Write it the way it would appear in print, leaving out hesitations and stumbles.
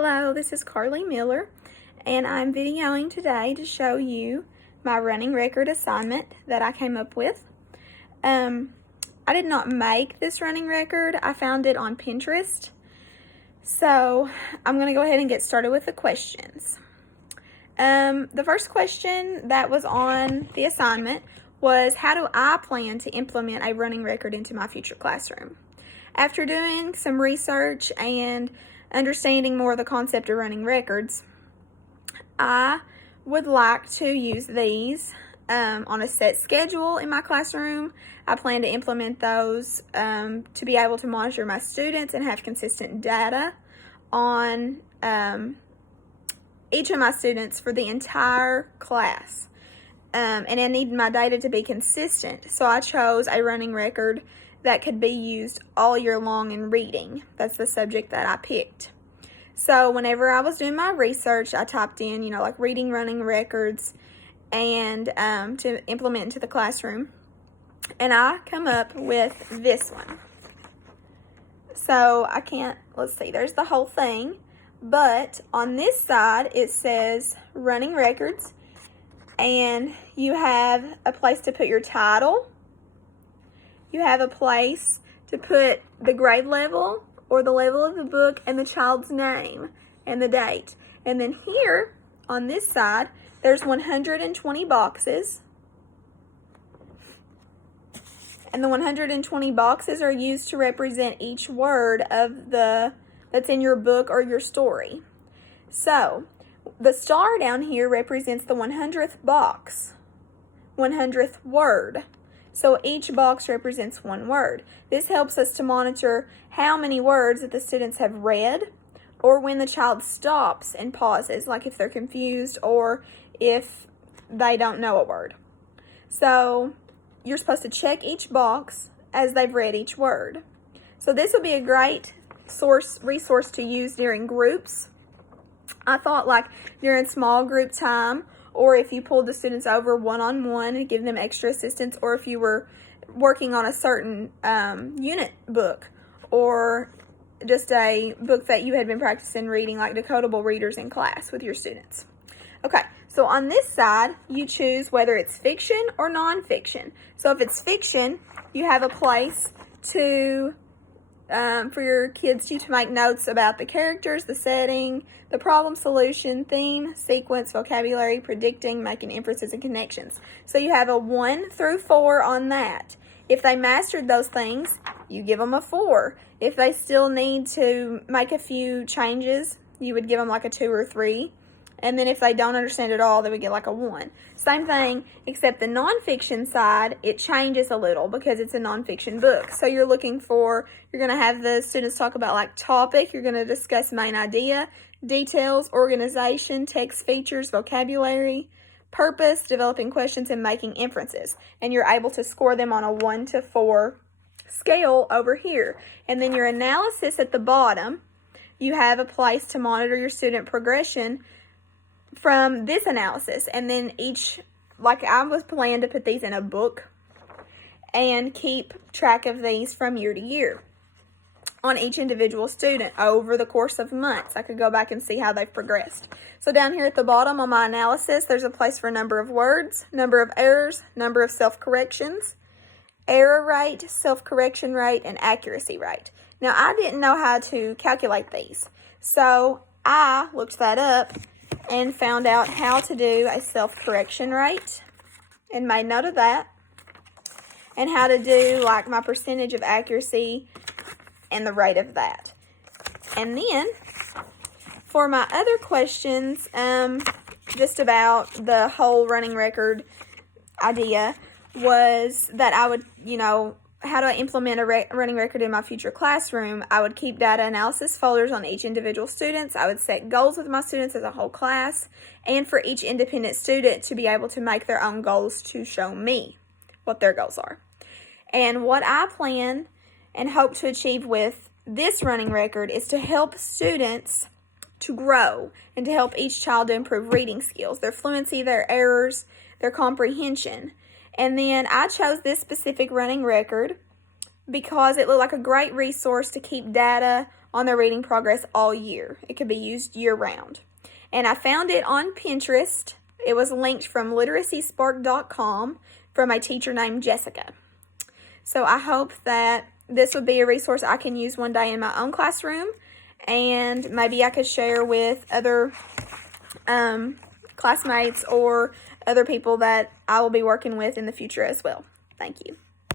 Hello, this is Carly Miller, and I'm videoing today to show you my running record assignment that I came up with. I did not make this running record. I found it on Pinterest. So I'm going to go ahead and get started with the questions. The first question that was on the assignment was, how do I plan to implement a running record into my future classroom? After doing some research and understanding more of the concept of running records, I would like to use these on a set schedule in my classroom. I plan to implement those to be able to monitor my students and have consistent data on each of my students for the entire class. And I need my data to be consistent, so I chose a running record that could be used all year long in reading. That's the subject that I picked. So whenever I was doing my research, I typed in, like reading running records and to implement into the classroom. And I come up with this one. So let's see, there's the whole thing. But on this side, it says running records. And you have a place to put your title. You have a place to put the grade level or the level of the book and the child's name and the date. And then here on this side, there's 120 boxes. And the 120 boxes are used to represent each word that's in your book or your story. So the star down here represents the 100th box, 100th word. So each box represents one word. This helps us to monitor how many words that the students have read, or when the child stops and pauses, like if they're confused or if they don't know a word. So you're supposed to check each box as they've read each word. So this would be a great resource to use during groups. I thought like during small group time, or if you pulled the students over one-on-one and give them extra assistance, or if you were working on a certain unit book, or just a book that you had been practicing reading, like decodable readers in class with your students. Okay, so on this side, you choose whether it's fiction or nonfiction. So if it's fiction, you have a place to for your kids to make notes about the characters, the setting, the problem solution, theme, sequence, vocabulary, predicting, making inferences and connections. So you have a 1 through 4 on that. If they mastered those things, you give them a 4. If they still need to make a few changes, you would give them like a 2 or 3. And then if they don't understand at all, they would get like a 1. Same thing, except the nonfiction side, it changes a little because it's a nonfiction book. So you're going to have the students talk about like topic, you're going to discuss main idea, details, organization, text features, vocabulary, purpose, developing questions, and making inferences. And you're able to score them on a 1 to 4 scale over here. And then your analysis at the bottom, you have a place to monitor your student progression from this analysis. And then I was planning to put these in a book and keep track of these from year to year on each individual student over the course of months. I could go back and see how they've progressed. So down here at the bottom on my analysis, there's a place for number of words, number of errors, number of self-corrections, error rate, self-correction rate, and accuracy rate. Now, I didn't know how to calculate these, so I looked that up and found out how to do a self-correction rate and made note of that, and how to do like my percentage of accuracy and the rate of that. And then for my other questions, just about the whole running record idea, was that I would, how do I implement a running record in my future classroom? I would keep data analysis folders on each individual student. I would set goals with my students as a whole class, and for each independent student to be able to make their own goals to show me what their goals are. And what I plan and hope to achieve with this running record is to help students to grow and to help each child to improve reading skills, their fluency, their errors, their comprehension. And then I chose this specific running record because it looked like a great resource to keep data on their reading progress all year. It could be used year-round. And I found it on Pinterest. It was linked from literacyspark.com from a teacher named Jessica. So I hope that this would be a resource I can use one day in my own classroom, and maybe I could share with other classmates or other people that I will be working with in the future as well. Thank you.